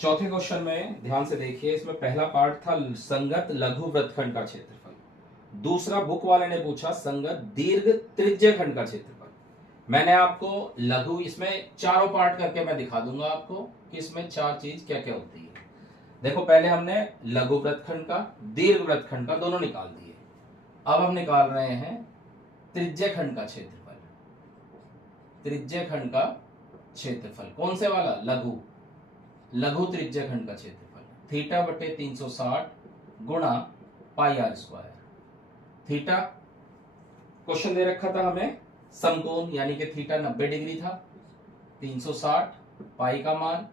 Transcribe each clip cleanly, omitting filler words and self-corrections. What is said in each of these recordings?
चौथे क्वेश्चन में ध्यान से देखिए, इसमें पहला पार्ट था संगत लघु वृत्तखंड का क्षेत्रफल। दूसरा बुक वाले ने पूछा संगत दीर्घ त्रिज्य खंड का क्षेत्रफल। मैंने आपको लघु इसमें चारों पार्ट करके मैं दिखा दूंगा आपको कि इसमें चार चीज क्या क्या होती है। देखो पहले हमने लघु वृत्तखंड का दीर्घ वृत्तखंड का दोनों निकाल दिए। अब हम निकाल रहे हैं त्रिज्य खंड का क्षेत्रफल। त्रिज्य खंड का क्षेत्रफल कौन से वाला? लघु लघु त्रिज्य खंड का क्षेत्रफल थीटा बटे 360 गुणा पाई आर स्क्वायर। थीटा क्वेश्चन दे रखा था हमें समकोण यानी कि थीटा 90 डिग्री था। 360 पाई का मान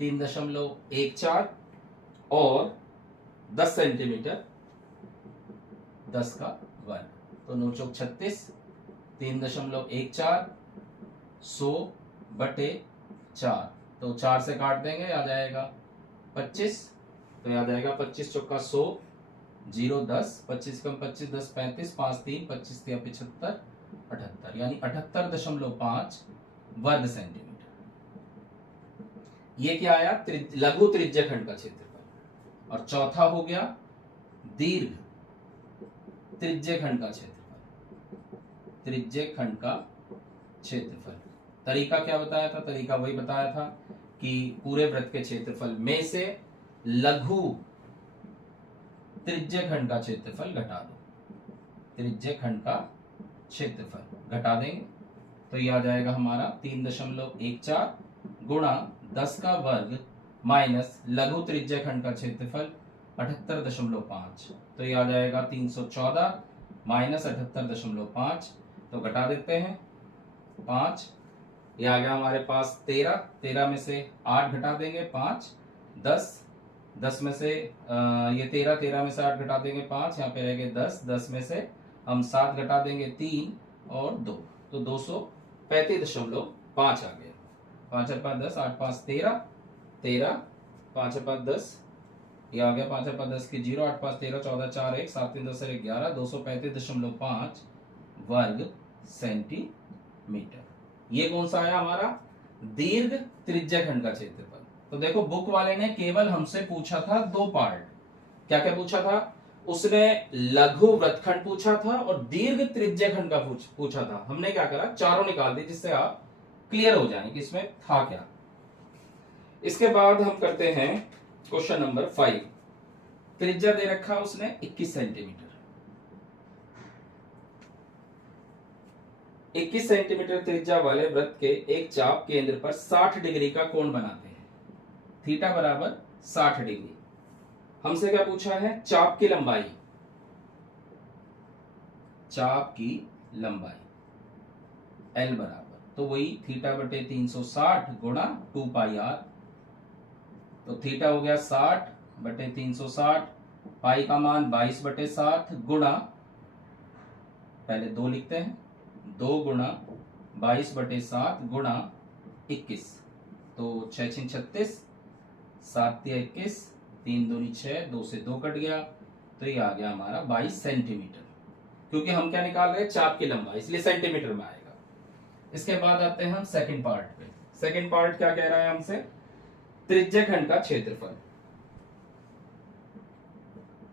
3.14 और 10 सेंटीमीटर 10 का वर्ग। तो 9 चौक 36, 3.14 100 बटे 4, तो 4 से काट देंगे आ जाएगा 25, तो याद आएगा 25 चौका 100 0 10, 25 कम 25 10 35, 5 3 25 3 75 78, यानी 78.5 वर्ग सेंटीमीटर। ये क्या आया? लघु त्रिज्य खंड का क्षेत्रफल। और चौथा हो गया दीर्घ त्रिज्य खंड का क्षेत्रफल। त्रिज्य खंड का क्षेत्रफल तरीका क्या बताया था? तरीका वही बताया था कि पूरे वृत्त के क्षेत्रफल में से लघु त्रिज्य खंड का क्षेत्रफल घटा दो। त्रिज्य खंड का क्षेत्रफल घटा देंगे तो यह आ जाएगा हमारा 3.14 गुणा 10 का वर्ग माइनस लघु त्रिज्य खंड का क्षेत्रफल 78.5, तो यह आ जाएगा 314 माइनस 78.5, तो घटा देते हैं 5, ये आ गया हमारे पास 13, 13 में से 8 घटा देंगे 5, 10, 10 में से ये 13, 13 में से 8 घटा देंगे 5, यहाँ पे रह गए 10, 10 में से हम 7 घटा देंगे 3 और 2, तो 235.5 आ गया। 5 और 5 10, 8 5 13, 13, 5 और 5 10, ये आ गया 5 और 5 10 की 0, 8 5 13, 14 4 1, 7 3 10 11, 235.5 वर्ग सेंटीमीटर। ये कौन सा आया हमारा? दीर्घ त्रिज्य खंड का क्षेत्रफल। तो देखो बुक वाले ने केवल हमसे पूछा था दो पार्ट। क्या क्या पूछा था? उसने लघु वृत्तखंड पूछा था और दीर्घ त्रिज्य खंड का पूछा था। हमने क्या करा? चारों निकाल दी जिससे आप क्लियर हो जाए कि इसमें था क्या। इसके बाद हम करते हैं क्वेश्चन नंबर 5। त्रिज्या दे रखा उसने 21 सेंटीमीटर। 21 सेंटीमीटर त्रिज्या वाले वृत्त के एक चाप केंद्र पर 60 डिग्री का कोण बनाते हैं। थीटा बराबर 60 डिग्री। हमसे क्या पूछा है? चाप की लंबाई। चाप की लंबाई L बराबर, तो वही थीटा बटे 360 गुणा 2 पाई आर। तो थीटा हो गया 60 बटे 360, पाई का मान 22 बटे 7 गुणा, पहले 2 लिखते हैं, 2 गुणा 22 बटे 7 गुणा 21, तो 6 6 36, 7 21, 3 दूनी 6, 2 से 2 कट गया, तो ये आ गया हमारा 22 सेंटीमीटर। क्योंकि हम क्या निकाल रहे हैं? चाप की लंबाई, इसलिए सेंटीमीटर में आएगा। इसके बाद आते हैं हम सेकंड पार्ट पे। सेकंड पार्ट क्या कह रहा है हमसे? त्रिज्य खंड का क्षेत्रफल।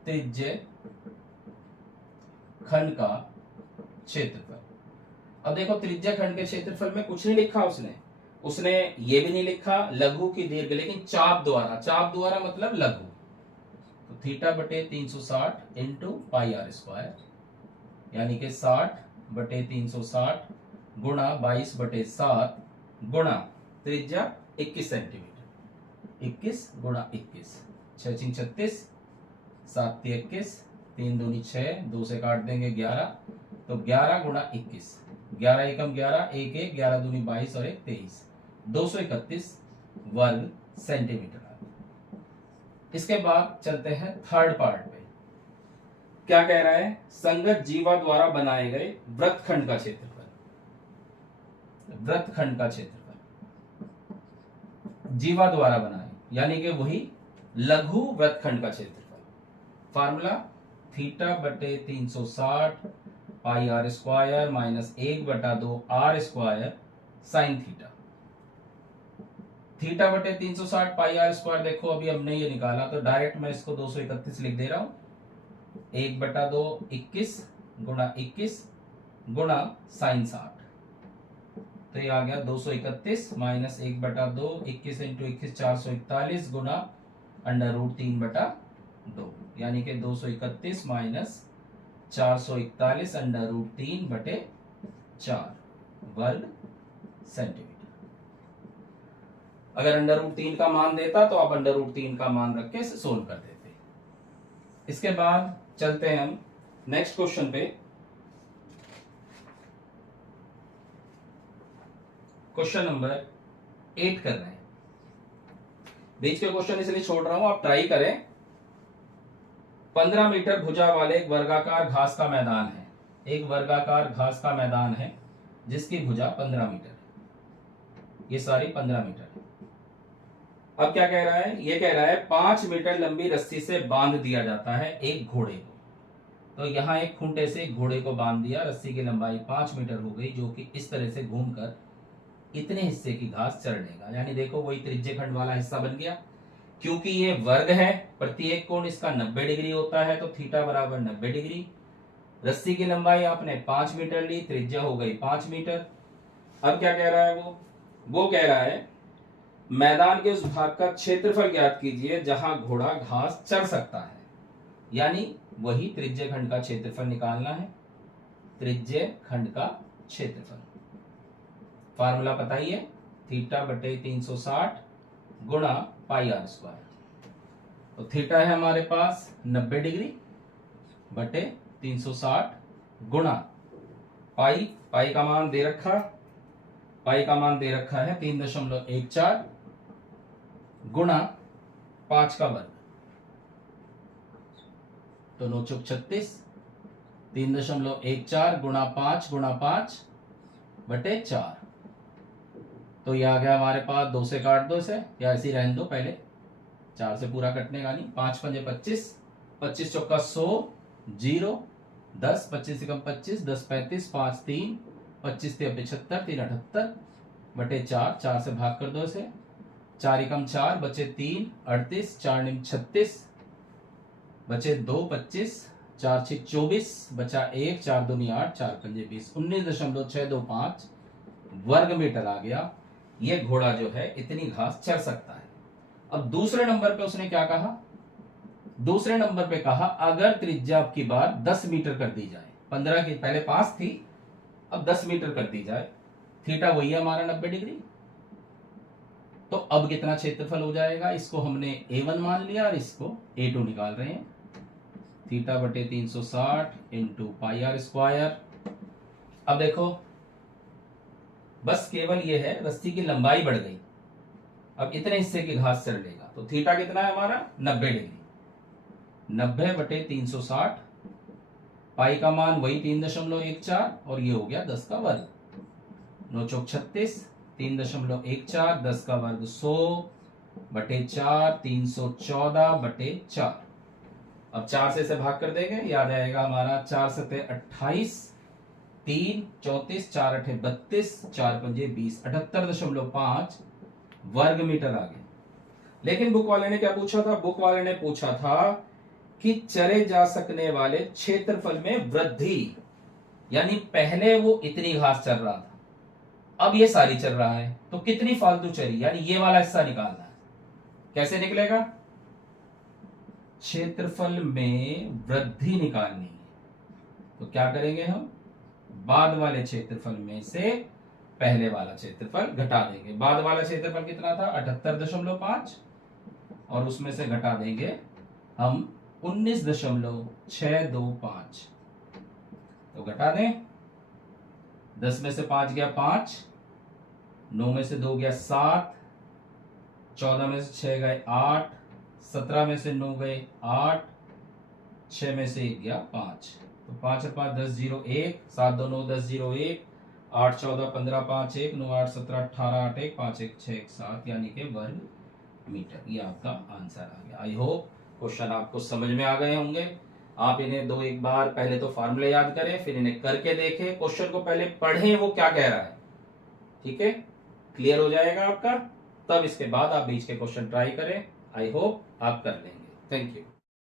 त्रिज्य खंड का क्षेत्रफल। अब देखो त्रिज्य खंड के क्षेत्रफल में कुछ नहीं लिखा उसने ये भी नहीं लिखा लघु की दीर्घ, लेकिन चाप द्वारा। चाप द्वारा मतलब लघु, तो थीटा बटे 360 इंटू पाई आर स्क्वायर, यानी कि 60 बटे 360 गुणा 22 बटे 7 गुणा त्रिज्या 21 सेंटीमीटर। 21 गुणा 21, 6 6 36, 7 21, 3 दूनी 6, 2 से काट देंगे 11, तो 11 गुणा 21, 11 एकम 11, 1 1, 11 दूनी 22 और 1 23, 231 वर्ग सेंटीमीटर। इसके बाद चलते हैं थर्ड पार्ट पे। क्या कह रहा है? संगत जीवा द्वारा बनाए गए वृत्तखंड का क्षेत्रफल। वृत्तखंड का क्षेत्रफल जीवा द्वारा बनाए, यानी कि वही लघु वृत्तखंड का क्षेत्रफल। फार्मूला थीटा बटे 360 pi r square minus 1/2 r square sine theta. Theta बटे 360 पाई आर स्क्वायर, देखो अभी हमने ये निकाला तो डायरेक्ट मैं इसको 231 लिख दे रहा हूं। 1/2 21 गुणा 21 गुणा साइन 60, तो ये आ गया 231 माइनस 1/2 21 इंटू 21 441 गुणा √3/2, यानी कि 231 माइनस 441 √3/4 वर्ग सेंटीमीटर। अगर √3 का मान देता तो आप √3 का मान रख के इसे सोल्व कर देते। इसके बाद चलते हैं हम नेक्स्ट क्वेश्चन पे। क्वेश्चन नंबर 8 कर रहे हैं। बीच के क्वेश्चन इसलिए छोड़ रहा हूं, आप ट्राई करें। 15 मीटर भुजा वाले एक वर्गाकार घास का मैदान है। एक वर्गाकार घास का मैदान है जिसकी भुजा 15 मीटर है। ये सारी 15 मीटर है। अब क्या कह रहा है? ये कह रहा है 5 मीटर लंबी रस्सी से बांध दिया जाता है एक घोड़े को। तो यहां एक खूंटे से एक घोड़े को बांध दिया, रस्सी की लंबाई 5 मीटर हो गई, जो कि इस तरह से घूमकर इतने हिस्से की घास चढ़ लेगा। यानी देखो वही त्रिज्य खंड वाला हिस्सा बन गया। क्योंकि ये वर्ग है, प्रत्येक कोण इसका 90 डिग्री होता है, तो थीटा बराबर 90 डिग्री। रस्सी की लंबाई आपने 5 मीटर ली, त्रिज्या हो गई 5 मीटर। अब क्या कह रहा है वो कह रहा है मैदान के उस भाग का क्षेत्रफल ज्ञात कीजिए जहां घोड़ा घास चढ़ सकता है। यानी वही त्रिज्य खंड का क्षेत्रफल निकालना है। त्रिज्य खंड का क्षेत्रफल फार्मूला बताइए, थीटा बटे 360 गुणा पाई आर स्क्वायर। तो थीटा है हमारे पास 90 डिग्री बटे 360 गुणा पाई का मान दे रखा है 3.14 गुणा 5 का वर्ग, तो 9 चौक 36, 3.14 गुणा 5 बटे 4। तो ये आ गया हमारे पास, 2 से काट दो इसे, या ऐसे ही रहने दो, पहले 4 से पूरा कटने का नहीं। 5 पंजे 25, 25 चौका 100, 0, 10, 25 से कम 25, 10 35, 5 3, 25 3 75, 3 78 बटे 4, 4 से भाग कर दो इसे, 4 एकम 4 बचे 3 38, 4 निम 36 बचे 2 25, 4 6 24 बचा 1, 4 दूनी 8, 4 पंजे 20, 19.625 वर्ग मीटर आ गया। ये घोड़ा जो है इतनी घास चढ़ सकता है। अब दूसरे नंबर पे उसने क्या कहा? दूसरे नंबर पे कहा अगर त्रिज्या आपकी बार 10 मीटर कर दी जाए, 15 की पहले 5 थी, अब 10 मीटर कर दी जाए, थीटा वही है हमारा 90 डिग्री, तो अब कितना क्षेत्रफल हो जाएगा? इसको हमने A1 मान लिया और इसको A2 निकाल रहे हैं। थीटा बटे 360 इंटू पाई आर स्क्वायर। अब देखो बस केवल ये है, रस्सी की लंबाई बढ़ गई, अब इतने हिस्से की घास चढ़ लेगा। तो थीटा कितना है हमारा? 90 डिग्री। 90 बटे 360, पाई का मान वही 3.14 और ये हो गया 10 का वर्ग, 9 चौक 36, 3.14 10 का वर्ग 100 बटे 4, 314 बटे 4। अब 4 से इसे भाग कर देंगे, याद आएगा हमारा 4 सते 28, 3 34, 4 अठे 32, 4 पंजे 20, 78.5 वर्ग मीटर आ गया। लेकिन बुक वाले ने क्या पूछा था? बुक वाले ने पूछा था कि चले जा सकने वाले क्षेत्रफल में वृद्धि, यानी पहले वो इतनी घास चल रहा था, अब ये सारी चल रहा है, तो कितनी फालतू चली, यानी ये वाला हिस्सा निकालना है। कैसे निकलेगा? क्षेत्रफल में वृद्धि निकालनी है, तो क्या करेंगे हम? बाद वाले क्षेत्रफल में से पहले वाला क्षेत्रफल घटा देंगे। बाद वाला क्षेत्रफल कितना था? 78.5 और उसमें से घटा देंगे हम 19.625, तो घटा दें। 10 में से 5 गया 5, 9 में से 2 गया 7, 14 में से 6 गए 8, 17 में से 9 गए 8, 6 में से 1 गया 5, तो 5 और 5 10 0 1, 7 2 9 10 0 1, 8 14 15 5 1, 9 8 17 18 8 1, 5 1 6 1 7, यानी कि वर्ग मीटर। ये आपका आंसर आ गया। आई होप क्वेश्चन आपको समझ में आ गए होंगे। आप इन्हें 2-1 बार पहले तो फार्मूले याद करें, फिर इन्हें करके देखें, क्वेश्चन को पहले पढ़ें वो क्या कह रहा है। ठीक है, क्लियर हो जाएगा आपका। तब इसके बाद आप बीच के क्वेश्चन ट्राई करें। आई होप आप कर लेंगे। Thank you.